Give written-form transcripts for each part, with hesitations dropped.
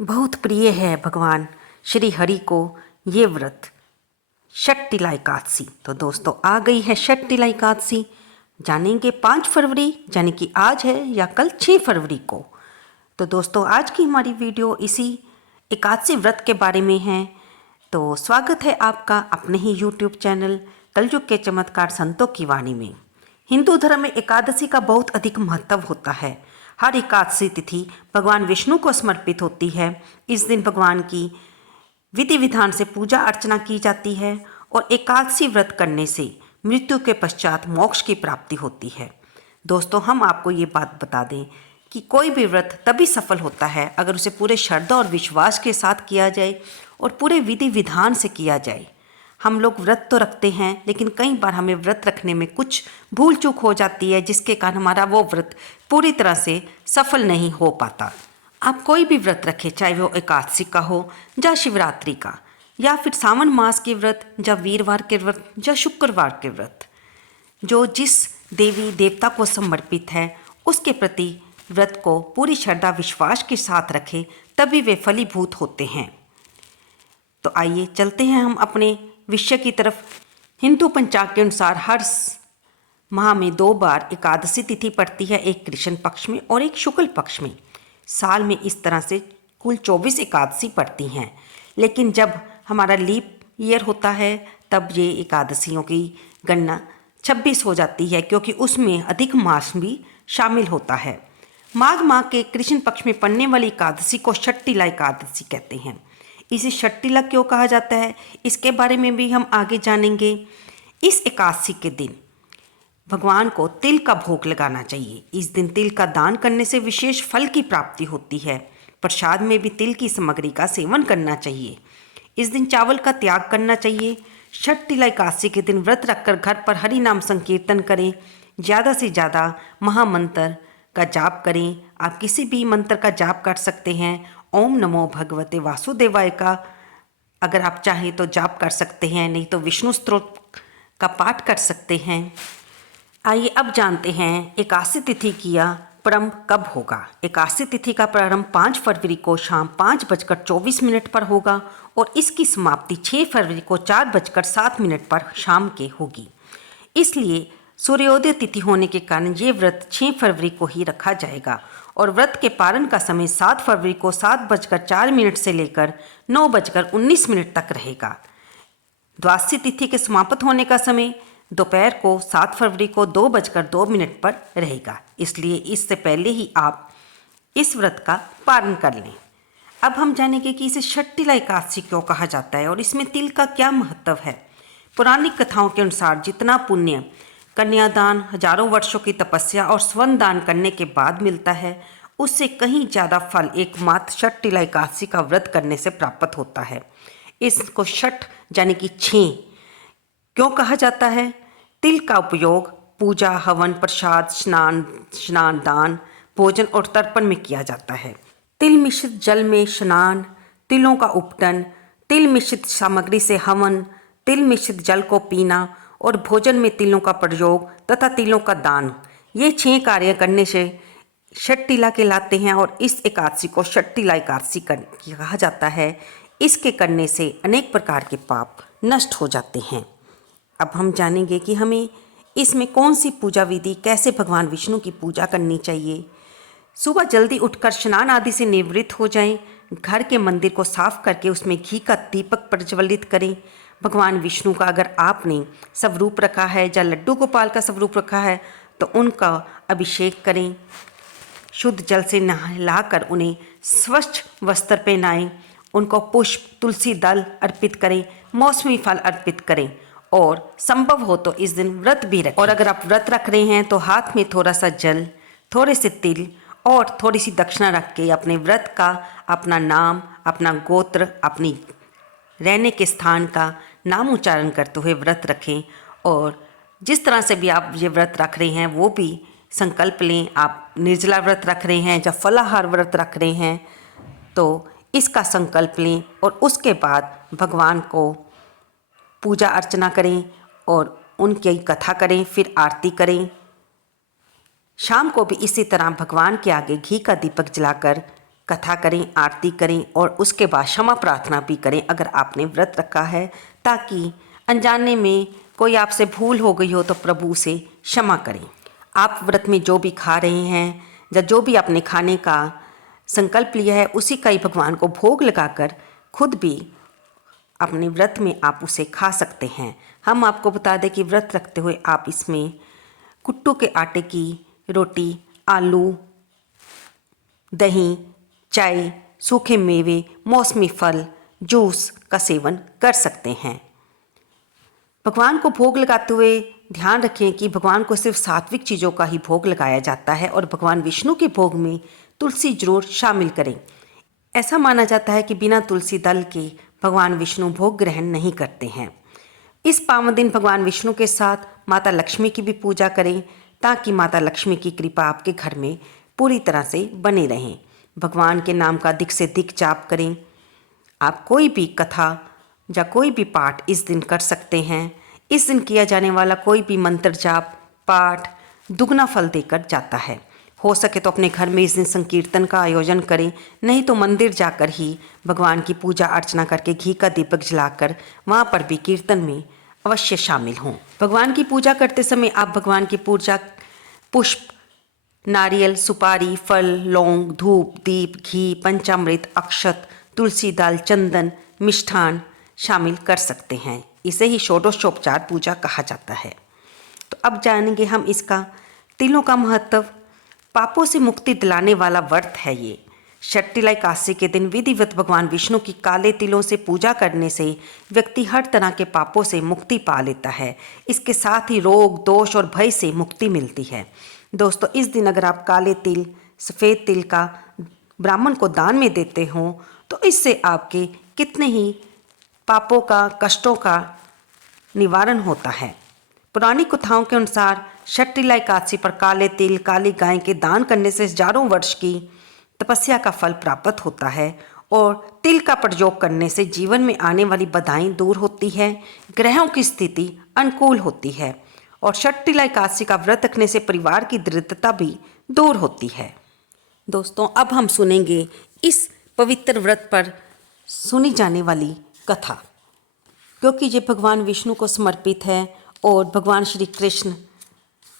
बहुत प्रिय है भगवान श्री हरि को ये व्रत षटतिला एकादशी। तो दोस्तों आ गई है षटतिला एकादशी। जानेंगे 5 फरवरी यानी कि आज है या कल 6 फरवरी को। तो दोस्तों आज की हमारी वीडियो इसी एकादशी व्रत के बारे में है। तो स्वागत है आपका अपने ही YouTube चैनल कलयुग के चमत्कार संतों की वाणी में। हिंदू धर्म में एकादशी का बहुत अधिक महत्व होता है। हर एकादशी तिथि भगवान विष्णु को समर्पित होती है। इस दिन भगवान की विधि विधान से पूजा अर्चना की जाती है और एकादशी व्रत करने से मृत्यु के पश्चात मोक्ष की प्राप्ति होती है। दोस्तों हम आपको ये बात बता दें कि कोई भी व्रत तभी सफल होता है अगर उसे पूरे श्रद्धा और विश्वास के साथ किया जाए और पूरे विधि विधान से किया जाए। हम लोग व्रत तो रखते हैं लेकिन कई बार हमें व्रत रखने में कुछ भूल चूक हो जाती है जिसके कारण हमारा वो व्रत पूरी तरह से सफल नहीं हो पाता। आप कोई भी व्रत रखें, चाहे वो एकादशी का हो या शिवरात्रि का या फिर सावन मास के व्रत या वीरवार के व्रत या शुक्रवार के व्रत, जो जिस देवी देवता को समर्पित है उसके प्रति व्रत को पूरी श्रद्धा विश्वास के साथ रखें, तभी वे फलीभूत होते हैं। तो आइए चलते हैं हम अपने विषय की तरफ। हिंदू पंचांग के अनुसार हर माह में 2 बार एकादशी तिथि पड़ती है, एक कृष्ण पक्ष में और एक शुक्ल पक्ष में। साल में इस तरह से कुल 24 एकादशी पड़ती हैं, लेकिन जब हमारा लीप ईयर होता है तब ये एकादशियों की गणना 26 हो जाती है, क्योंकि उसमें अधिक मास भी शामिल होता है। माघ माह के कृष्ण पक्ष में पड़ने वाली एकादशी को षटतिला एकादशी कहते हैं। इसे षटतिला क्यों कहा जाता है, इसके बारे में भी हम आगे जानेंगे। इस एकादशी के दिन भगवान को तिल का भोग लगाना चाहिए। इस दिन तिल का दान करने से विशेष फल की प्राप्ति होती है। प्रसाद में भी तिल की सामग्री का सेवन करना चाहिए। इस दिन चावल का त्याग करना चाहिए। षटतिला एकादशी के दिन व्रत रखकर घर पर हरि नाम संकीर्तन करें। ज़्यादा से ज़्यादा महामंत्र का जाप करें। आप किसी भी मंत्र का जाप कर सकते हैं। ओम नमो भगवते वासुदेवाय का अगर आप चाहें तो जाप कर सकते हैं, नहीं तो विष्णु स्तोत्र का पाठ कर सकते हैं। आइए अब जानते हैं एकादशी तिथि का प्रारंभ कब होगा। एकादशी तिथि का प्रारंभ 5 फरवरी को शाम 5:24 पर होगा और इसकी समाप्ति 6 फरवरी को 4:07 पर शाम के होगी। इसलिए सूर्योदय तिथि होने के कारण ये व्रत 6 फरवरी को ही रखा जाएगा और व्रत के पारण का समय 7 फरवरी को 7:04 से लेकर 9:19 तक रहेगा। द्वादशी तिथि के समाप्त होने का समय दोपहर को 7 फरवरी को 2:02 पर रहेगा। इसलिए इससे पहले ही आप इस व्रत का पारण कर लें। अब हम जानेंगे कि इसे षटतिला एकादशी क्यों कहा जाता है और इसमें तिल का क्या महत्व है। पौराणिक कथाओं के अनुसार जितना पुण्य कन्यादान, हजारों वर्षों की तपस्या और स्वर्ण दान करने के बाद मिलता है, उससे कहीं ज़्यादा फल एकमात्र षटतिला एकादशी का व्रत करने से प्राप्त होता है। इसको षट यानी कि 6 क्यों कहा जाता है। तिल का उपयोग पूजा, हवन, प्रसाद, स्नान, दान, भोजन और तर्पण में किया जाता है। तिल मिश्रित जल में स्नान, तिलों का उपटन, तिल मिश्रित सामग्री से हवन, तिल मिश्रित जल को पीना और भोजन में तिलों का प्रयोग तथा तिलों का दान, ये 6 कार्य करने से षटतिला कहलाते हैं और इस एकादशी को षटतिला एकादशी कहा जाता है। इसके करने से अनेक प्रकार के पाप नष्ट हो जाते हैं। अब हम जानेंगे कि हमें इसमें कौन सी पूजा विधि, कैसे भगवान विष्णु की पूजा करनी चाहिए। सुबह जल्दी उठकर स्नान आदि से निवृत्त हो जाएं। घर के मंदिर को साफ करके उसमें घी का दीपक प्रज्वलित करें। भगवान विष्णु का अगर आपने स्वरूप रखा है या लड्डू गोपाल का स्वरूप रखा है तो उनका अभिषेक करें। शुद्ध जल से नहलाकर उन्हें स्वच्छ वस्त्र पहनाएं। उनको पुष्प, तुलसी दल अर्पित करें, मौसमी फल अर्पित करें और संभव हो तो इस दिन व्रत भी रखें। और अगर आप व्रत रख रहे हैं तो हाथ में थोड़ा सा जल, थोड़े से तिल और थोड़ी सी दक्षिणा रख के अपने व्रत का अपना नाम, अपना गोत्र, अपनी रहने के स्थान का नाम उच्चारण करते हुए व्रत रखें। और जिस तरह से भी आप ये व्रत रख रहे हैं वो भी संकल्प लें। आप निर्जला व्रत रख रहे हैं या फलाहार व्रत रख रहे हैं तो इसका संकल्प लें और उसके बाद भगवान को पूजा अर्चना करें और उनकी कथा करें, फिर आरती करें। शाम को भी इसी तरह भगवान के आगे घी का दीपक जलाकर कथा करें, आरती करें और उसके बाद क्षमा प्रार्थना भी करें अगर आपने व्रत रखा है, ताकि अनजाने में कोई आपसे भूल हो गई हो तो प्रभु उसे क्षमा करें। आप व्रत में जो भी खा रहे हैं या जो भी आपने खाने का संकल्प लिया है उसी का ही भगवान को भोग लगाकर खुद भी अपने व्रत में आप उसे खा सकते हैं। हम आपको बता दें कि व्रत रखते हुए आप इसमें कुट्टू के आटे की रोटी, आलू, दही, चाय, सूखे मेवे, मौसमी फल, जूस का सेवन कर सकते हैं। भगवान को भोग लगाते हुए ध्यान रखें कि भगवान को सिर्फ सात्विक चीज़ों का ही भोग लगाया जाता है और भगवान विष्णु के भोग में तुलसी जरूर शामिल करें। ऐसा माना जाता है कि बिना तुलसी दल के भगवान विष्णु भोग ग्रहण नहीं करते हैं। इस पावन दिन भगवान विष्णु के साथ माता लक्ष्मी की भी पूजा करें, ताकि माता लक्ष्मी की कृपा आपके घर में पूरी तरह से बने रहें। भगवान के नाम का अधिक से अधिक जाप करें। आप कोई भी कथा या कोई भी पाठ इस दिन कर सकते हैं। इस दिन किया जाने वाला कोई भी मंत्र जाप पाठ दुगना फल देकर जाता है। हो सके तो अपने घर में इस दिन संकीर्तन का आयोजन करें, नहीं तो मंदिर जाकर ही भगवान की पूजा अर्चना करके घी का दीपक जलाकर वहाँ पर भी कीर्तन में अवश्य शामिल हों। भगवान की पूजा करते समय आप भगवान की पूजा पुष्प, नारियल, सुपारी, फल, लौंग, धूप, दीप, घी, पंचामृत, अक्षत, तुलसी दाल, चंदन, मिष्ठान शामिल कर सकते हैं। इसे ही षोडशोपचार पूजा कहा जाता है। तो अब जानेंगे हम इसका तिलों का महत्व। पापों से मुक्ति दिलाने वाला व्रत है ये। षट्टिला एकादशी के दिन विधिवत भगवान विष्णु की काले तिलों से पूजा करने से व्यक्ति हर तरह के पापों से मुक्ति पा लेता है। इसके साथ ही रोग, दोष और भय से मुक्ति मिलती है। दोस्तों, इस दिन अगर आप काले तिल, सफ़ेद तिल का ब्राह्मण को दान में देते हो तो इससे आपके कितने ही पापों का, कष्टों का निवारण होता है। पुरानी कथाओं के अनुसार षट्टिला एकादशी पर काले तिल, काली गाय के दान करने से हजारों वर्ष की तपस्या का फल प्राप्त होता है और तिल का प्रयोग करने से जीवन में आने वाली बाधाएं दूर होती है, ग्रहों की स्थिति अनुकूल होती है और षट्टिला एकादशी का व्रत रखने से परिवार की दरिद्रता भी दूर होती है। दोस्तों, अब हम सुनेंगे इस पवित्र व्रत पर सुनी जाने वाली कथा, क्योंकि ये भगवान विष्णु को समर्पित है और भगवान श्री कृष्ण,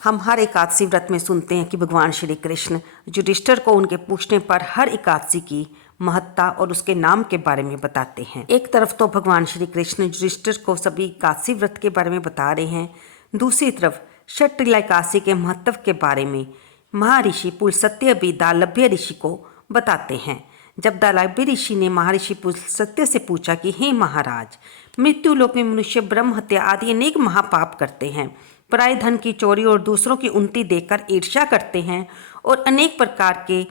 हम हर एकादशी व्रत में सुनते हैं कि भगवान श्री कृष्ण युधिष्ठिर को उनके पूछने पर हर एकादशी की महत्ता और उसके नाम के बारे में बताते हैं। एक तरफ तो भगवान श्री कृष्ण युधिष्ठिर को सभी एकादशी व्रत के बारे में बता रहे हैं, दूसरी तरफ षट्टिला एकादशी के महत्व के बारे में महर्षि पुलस्त्य भी दालभ्य ऋषि को बताते हैं। जब दालभ्य ऋषि ने महर्षि पुलस्त्य से पूछा कि हे महाराज, मृत्यु लोक में मनुष्य ब्रह्म हत्या आदि अनेक महापाप करते हैं, पराय धन की चोरी और दूसरों की उन्नति देखकर ईर्ष्या करते हैं और अनेक प्रकार के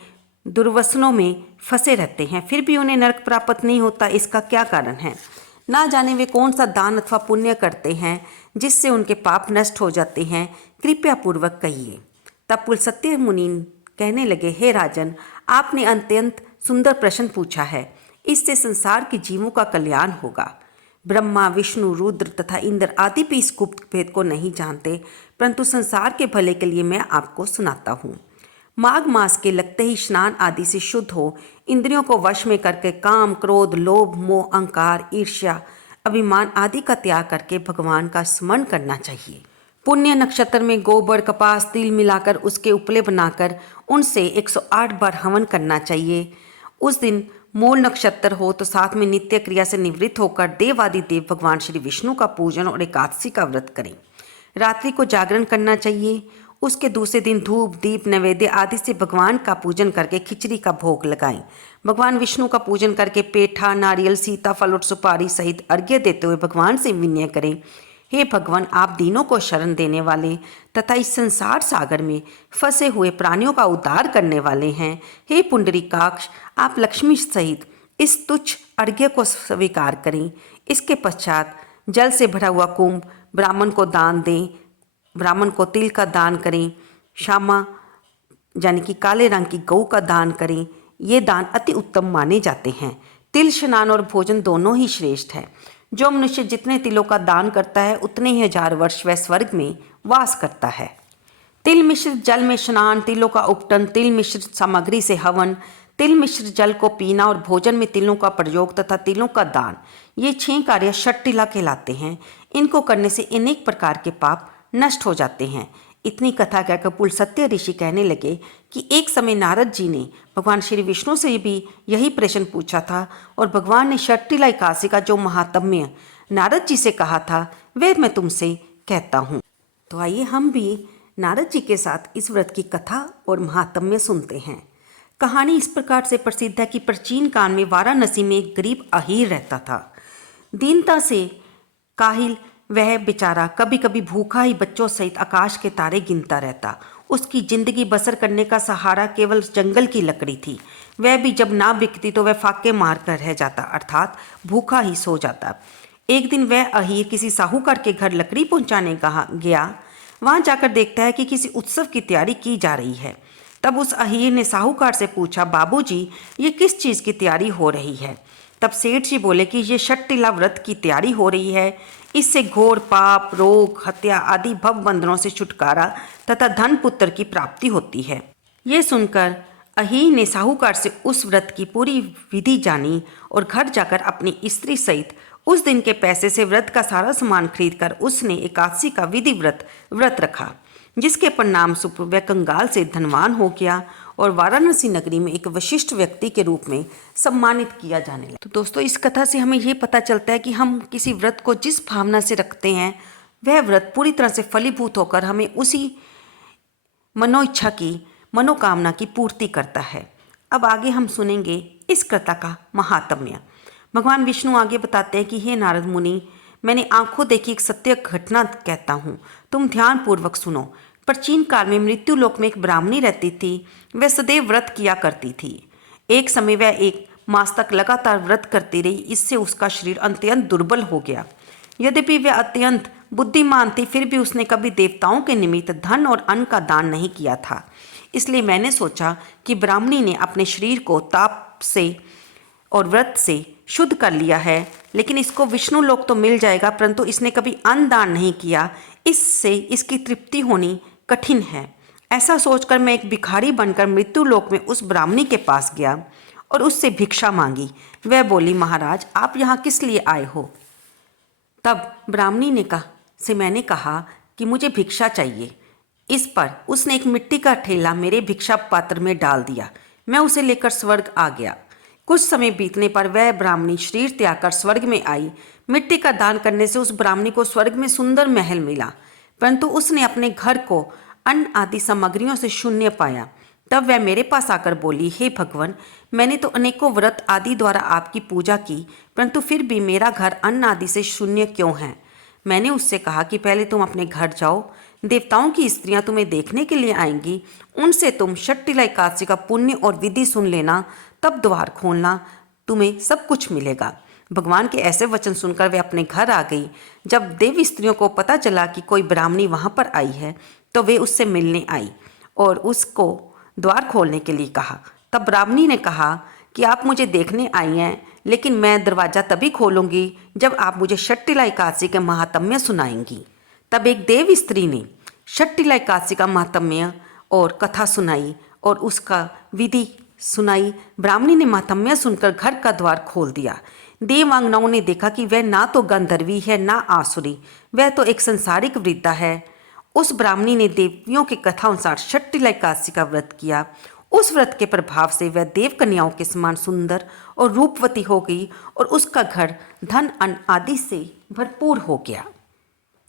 दुर्व्यसनों में फंसे रहते हैं, फिर भी उन्हें नरक प्राप्त नहीं होता। इसका क्या कारण है? ना जाने वे कौन सा दान अथवा पुण्य करते हैं जिससे उनके पाप नष्ट हो जाते हैं, कृपया पूर्वक कहिए। तब पुलस्त्य मुनि कहने लगे, हे राजन, आपने अत्यंत सुंदर प्रश्न पूछा है। इससे संसार के जीवों का कल्याण होगा। ब्रह्मा, विष्णु, रुद्र तथा इंद्र आदि भी इस गुप्त भेद को नहीं जानते, परंतु संसार के भले के लिए मैं आपको सुनाता हूँ। माघ मास के लगते ही स्नान आदि से शुद्ध हो इंद्रियों को वश में करके काम, क्रोध, लोभ, मोह, अहंकार, ईर्ष्या, अभिमान आदि का त्याग करके भगवान का स्मरण करना चाहिए। पुण्य नक्षत्र में गोबर, कपास, तिल मिलाकर उसके उपले बनाकर उनसे 108 बार हवन करना चाहिए। उस दिन मूल नक्षत्र हो तो साथ में नित्य क्रिया से निवृत्त होकर देवादिदेव भगवान श्री विष्णु का पूजन और एकादशी का व्रत करें। रात्रि को जागरण करना चाहिए। उसके दूसरे दिन धूप, दीप, नैवेद्य आदि से भगवान का पूजन करके खिचड़ी का भोग लगाएं। भगवान विष्णु का पूजन करके पेठा, नारियल, सीताफल और सुपारी सहित अर्घ्य देते हुए भगवान से विनय करें, हे भगवान, आप दीनों को शरण देने वाले तथा इस संसार सागर में फंसे हुए प्राणियों का उद्धार करने वाले हैं। हे पुंडरीकाक्ष, आप लक्ष्मी सहित इस तुच्छ अर्घ्य को स्वीकार करें। इसके पश्चात जल से भरा हुआ कुंभ ब्राह्मण को दान दें। ब्राह्मण को तिल का दान करें। श्यामा यानी कि काले रंग की गऊ का दान करें। ये दान अति उत्तम माने जाते हैं। तिल स्नान और भोजन दोनों ही श्रेष्ठ है। जो मनुष्य जितने तिलों का दान करता है उतने ही 1000 वर्ष वह स्वर्ग में वास करता है। तिल मिश्रित जल में स्नान, तिलों का उपटन, तिल मिश्रित सामग्री से हवन, तिल मिश्र जल को पीना और भोजन में तिलों का प्रयोग तथा तिलों का दान, ये 6 कार्य षट्टिला कहलाते हैं। इनको करने से अनेक प्रकार के पाप नष्ट हो जाते हैं। इतनी कथा कहकर पुलस्त्य ऋषि कहने लगे कि एक समय नारद जी ने भगवान श्री विष्णु से भी यही प्रश्न पूछा था और भगवान ने षट्टिला एकादशी का जो महात्म्य नारद जी से कहा था वह मैं तुमसे कहता हूँ। तो आइए हम भी नारद जी के साथ इस व्रत की कथा और महात्म्य सुनते हैं। कहानी इस प्रकार से प्रसिद्ध है कि प्राचीन काल में वाराणसी में एक गरीब अहीर रहता था। दीनता से काहिल वह बेचारा कभी कभी भूखा ही बच्चों सहित आकाश के तारे गिनता रहता। उसकी जिंदगी बसर करने का सहारा केवल जंगल की लकड़ी थी। वह भी जब ना बिकती तो वह फाके मार कर रह जाता, अर्थात भूखा ही सो जाता। एक दिन वह अहीर किसी साहूकार के घर लकड़ी पहुंचाने गया। वहां जाकर देखता है कि किसी उत्सव की तैयारी की जा रही है। तब उस अहीर ने साहूकार से पूछा, बाबूजी, ये किस चीज़ की तैयारी हो रही है? तब सेठ जी बोले कि ये षट्टिला व्रत की तैयारी हो रही है। इससे घोर पाप, रोग, हत्या आदि भव बंधनों से छुटकारा तथा धन पुत्र की प्राप्ति होती है। ये सुनकर अहीर ने साहूकार से उस व्रत की पूरी विधि जानी और घर जाकर अपनी स्त्री सहित उस दिन के पैसे से व्रत का सारा सामान खरीदकर उसने एकादशी का विधि व्रत रखा, जिसके परिणाम स्वरूप वह कंगाल से धनवान हो गया और वाराणसी नगरी में एक विशिष्ट व्यक्ति के रूप में सम्मानित किया जाने लगा। तो दोस्तों, इस कथा से हमें ये पता चलता है कि हम किसी व्रत को जिस भावना से रखते हैं वह व्रत पूरी तरह से फलीभूत होकर हमें उसी मनोइच्छा की, मनोकामना की पूर्ति करता है। अब आगे हम सुनेंगे इस कथा का महात्म्य। भगवान विष्णु आगे बताते हैं कि हे नारद मुनि, मैंने आंखों देखी एक सत्य घटना कहता हूँ, तुम ध्यान पूर्वक सुनो। प्राचीन काल में मृत्यु लोक में एक ब्राह्मणी रहती थी। वह सदैव व्रत किया करती थी। एक समय वह 1 मास तक लगातार व्रत करती रही। इससे उसका शरीर अत्यंत दुर्बल हो गया। यद्यपि वह अत्यंत बुद्धिमान थी, फिर भी उसने कभी देवताओं के निमित्त धन और अन्न का दान नहीं किया था। इसलिए मैंने सोचा कि ब्राह्मणी ने अपने शरीर को ताप से और व्रत से शुद्ध कर लिया है, लेकिन इसको विष्णु लोक तो मिल जाएगा, परंतु इसने कभी अन्न दान नहीं किया, इससे इसकी तृप्ति होनी कठिन है। ऐसा सोचकर मैं एक भिखारी बनकर मृत्यु लोक में उस ब्राह्मणी के पास गया और उससे भिक्षा मांगी। वह बोली, महाराज, आप यहाँ किस लिए आए हो? तब ब्राह्मणी मैंने कहा कि मुझे भिक्षा चाहिए। इस पर उसने एक मिट्टी का ठेला मेरे भिक्षा पात्र में डाल दिया। मैं उसे लेकर स्वर्ग आ गया। कुछ समय बीतने पर वह ब्राह्मणी शरीर त्याग कर स्वर्ग में आई। मिट्टी का दान करने से उस ब्राह्मणी को स्वर्ग में सुंदर महल मिला, परंतु उसने अपने घर को अन्न आदि सामग्रियों से शून्य पाया। तब वह मेरे पास आकर बोली, हे भगवान, मैंने तो अनेकों व्रत आदि द्वारा आपकी पूजा की, परंतु फिर भी मेरा घर अन्न आदि से शून्य क्यों है? मैंने उससे कहा कि पहले तुम अपने घर जाओ, देवताओं की स्त्रियां तुम्हें देखने के लिए आएंगी, उनसे तुम षट्टिला एकादशी का पुण्य और विधि सुन लेना, तब द्वार खोलना, तुम्हें सब कुछ मिलेगा। भगवान के ऐसे वचन सुनकर वे अपने घर आ गई। जब देवी स्त्रियों को पता चला कि कोई ब्राह्मणी वहाँ पर आई है, तो वे उससे मिलने आई और उसको द्वार खोलने के लिए कहा। तब ब्राह्मणी ने कहा कि आप मुझे देखने आई हैं, लेकिन मैं दरवाज़ा तभी खोलूँगी जब आप मुझे षट्टिला एकादशी के महात्म्य सुनाएंगी। तब एक देव स्त्री ने षट्टिला एकादशी का महात्म्य और कथा सुनाई और उसका विधि सुनाई। ब्राह्मणी ने महात्म्य सुनकर घर का द्वार खोल दिया। देवांगनाओं ने देखा कि वह ना तो गंधर्वी है ना आसुरी, वह तो एक संसारिक वृद्धा है। उस ब्राह्मणी ने देवियों की कथा अनुसार षट्टिला एकादशी का व्रत किया। उस व्रत के प्रभाव से वह देव कन्याओं के समान सुंदर और रूपवती हो गई और उसका घर धन अन्न आदि से भरपूर हो गया।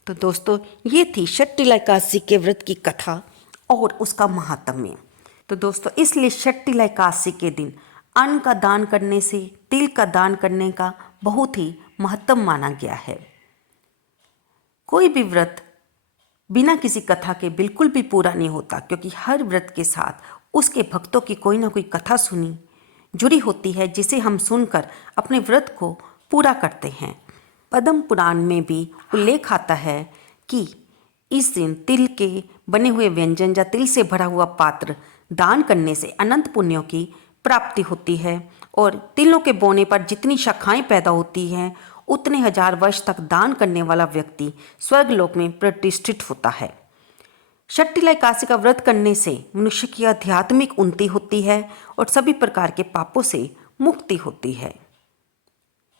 तो दोस्तों, ये थी षट्टिला एकादशी के व्रत की कथा और उसका महात्म्य। तो दोस्तों, इसलिए षट्टिला एकादशी के दिन अन्न का दान करने से, तिल का दान करने का बहुत ही महत्व माना गया है। कोई भी व्रत बिना किसी कथा के बिल्कुल भी पूरा नहीं होता, क्योंकि हर व्रत के साथ उसके भक्तों की कोई ना कोई कथा जुड़ी होती है, जिसे हम सुनकर अपने व्रत को पूरा करते हैं। पद्म पुराण में भी उल्लेख आता है कि इस दिन तिल के बने हुए व्यंजन या तिल से भरा हुआ पात्र दान करने से अनंत पुण्यों की प्राप्ति होती है और तिलों के बोने पर जितनी शाखाएं पैदा होती हैं, उतने 1000 वर्ष तक दान करने वाला व्यक्ति स्वर्गलोक में प्रतिष्ठित होता है। षट्टिला एकादशी का व्रत करने से मनुष्य की आध्यात्मिक उन्नति होती है और सभी प्रकार के पापों से मुक्ति होती है।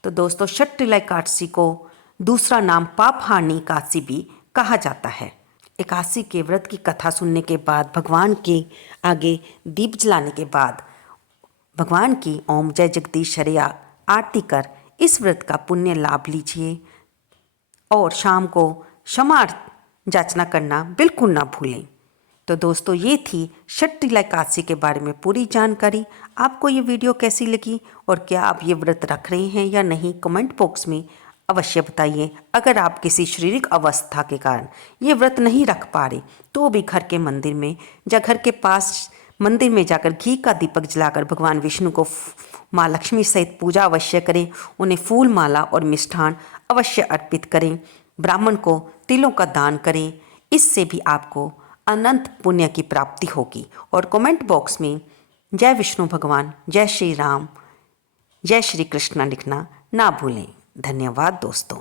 तो दोस्तों, षट्टिला एकादशी को दूसरा नाम पाप हानि एकादशी भी कहा जाता है। एकादशी के व्रत की कथा सुनने के बाद, भगवान के आगे दीप जलाने के बाद भगवान की ओम जय जगदीश हरे आरती कर इस व्रत का पुण्य लाभ लीजिए और शाम को क्षमा याचना करना बिल्कुल ना भूलें। तो दोस्तों, ये थी षट्टिला एकादशी के बारे में पूरी जानकारी। आपको ये वीडियो कैसी लगी और क्या आप ये व्रत रख रहे हैं या नहीं, कमेंट बॉक्स में अवश्य बताइए। अगर आप किसी शारीरिक अवस्था के कारण ये व्रत नहीं रख पा रहे तो भी घर के मंदिर में या घर के पास मंदिर में जाकर घी का दीपक जलाकर भगवान विष्णु को माँ लक्ष्मी सहित पूजा अवश्य करें। उन्हें फूल माला और मिष्ठान अवश्य अर्पित करें। ब्राह्मण को तिलों का दान करें। इससे भी आपको अनंत पुण्य की प्राप्ति होगी। और कमेंट बॉक्स में जय विष्णु भगवान, जय श्री राम, जय श्री कृष्ण लिखना ना भूलें। धन्यवाद दोस्तों।